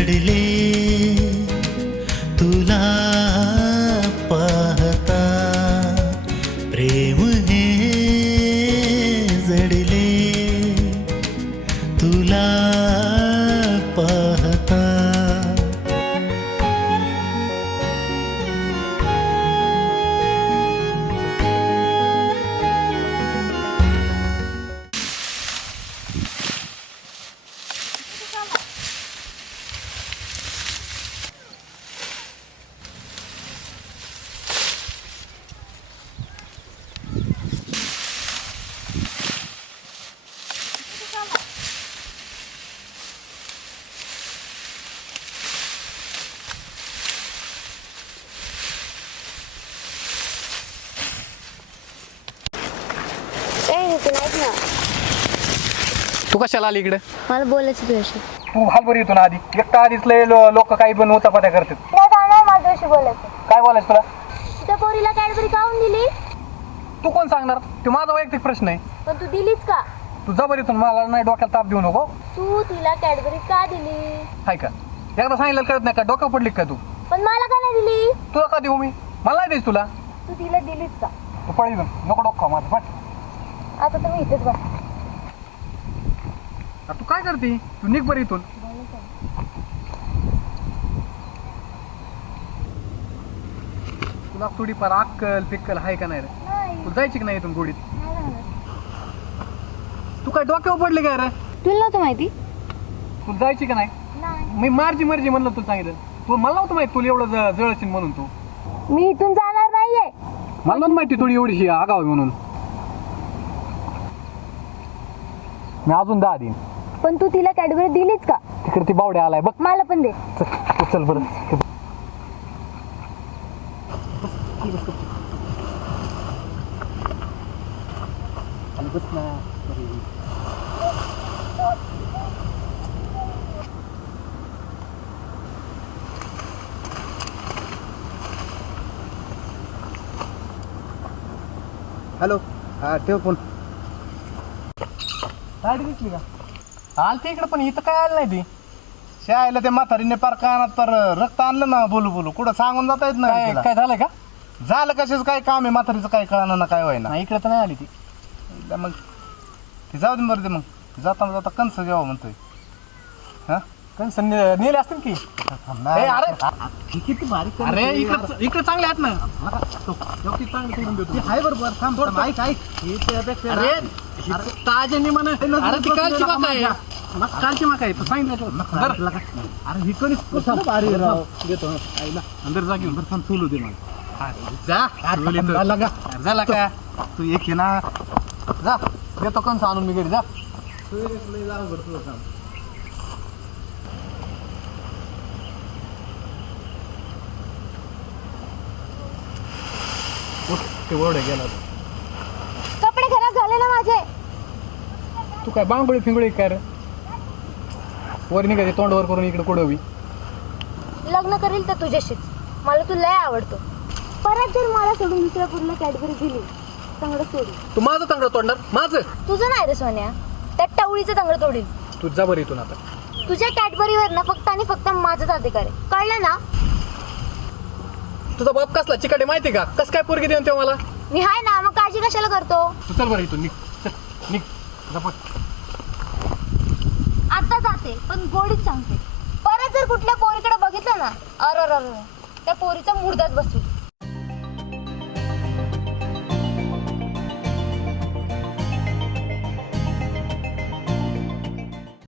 കടലിലെ ना तू कशाला आली इकडे? मला बोलायचं तुझ्याशी. तू हलभर येतो ना आधी. एकटा आधीच लय लोक काही पण उचापात्या करतात. नाही जाणार मला तुझ्याशी बोलायचं. काय बोलायचं तुला? त्या पोरीला कॅडबरी काऊन दिली? तू कोण सांगणार? ते माझा वैयक्तिक प्रश्न आहे. पण तू दिलीच का? तू जबर इथून. मला नाही डोक्याला ताप देऊ नको. तू तिला कॅडबरी का दिली? हाय का? एकदा सांगितलं कळत नाही का? डोकं पडली का तू? पण मला का नाही दिली? तुला का देऊ मी? मला नाही द्यायच तुला? तू तिला दिलीच का? तू पळी. नको डोकं माझं. पट आता तुम्ही इथेच बस. तू काय करते? तू निघ बरं इथून. तुला थोडीफार अक्कल पिक्कल आहे का नाही रे? नाही. तू जायची की नाही इथून गोडीत? नाही जाणार. तू काय डोक्यावर पडली काय रे? तुला नव्हतं माहिती? तू जायची का नाही? नाही. मी मारची मर्जी म्हणलं तुला सांगितलं. तू मला नव्हतं माहिती तुला एवढं ज- जळशील म्हणून तू. मी इथून जाणार नाहीये. मला नव्हतं माहिती थोडी एवढीशी आगाव आहे म्हणून. मी अजून दहा दिन पण तू तिला कॅडबरी दिलीच का? तिकडे ती बावड्या आलाय बघ. मला पण दे. चल बरं. हॅलो हा ठेव फोन. गाडी दिसली का? आल ते इकडे पण इथं काय आलं नाही ती. शाळेला ते म्हातारीने पार कानात पर रक्त आणलं ना बोलू बोलू. कुठं सांगून जाता येत नाही काय झालं का? झालं कशाच काय काम आहे? म्हातारीचं काय कळणार ना काय व्हायना नाही इकडे तर नाही आली ती. मग ते जाऊ दे बरं ते मग. जाता जाता कंस घ्यावं म्हणतोय. हा? कंस ने- नेले असतील की. ए, अरे! किती भारी अरे इकडे इकडे चांगले आहेत ना. चांगले सोडून देतो. हाय बरोबर. थांब थांब, ऐक ऐक. हे त्यापेक्षा अरे ताज्याने म्हणा. अरे ती कालची माका आहे. कालची माका आहे. तू सांगितलं अरे ही कोणी कसलं भारी राव? देतो आईला. अंदर जा घेऊन. थांब सोलू दे मला. जा. बोल येतो. झाला का? अरे झाला का तू एक आहे ना. जा. देतो कंस आणून मी घरी. जा. उठ, ते ओरडे गेला. कपडे खराब झाले ना माझे. तू काय बांगोळी फिंगोळी काय रे वर निघायचे तोंडवर करून इकडे कुडवी. लग्न करील तर तुझ्याशीच. मला तू लय आवडतो. परत जर मला सोडून दुसऱ्या पुढला कॅडबरी दिली चांगलं सोडू तू माझं तंगड तोडणार? माझं? तुझं नाही रे सोन्या. त्या टवळीचं चांगलं तोडील. तू जा बरं इथून आता. तुझ्या कॅडबरीवर ना फक्त आणि फक्त माझाच अधिकार आहे. कळलं ना? तुझा बाप कसला? चिकाटे माहिती का? कस काय पोरगी देऊन ते मला? मी हाय ना मग काळजी कशाला करतो? तू चल बरं इथून निघ. चल निघ. झपट आता जाते पण गोडीत सांगते. परत जर कुठल्या पोरीकडे बघितलं ना अर अर अर त्या पोरीचा मुर्दाच बसू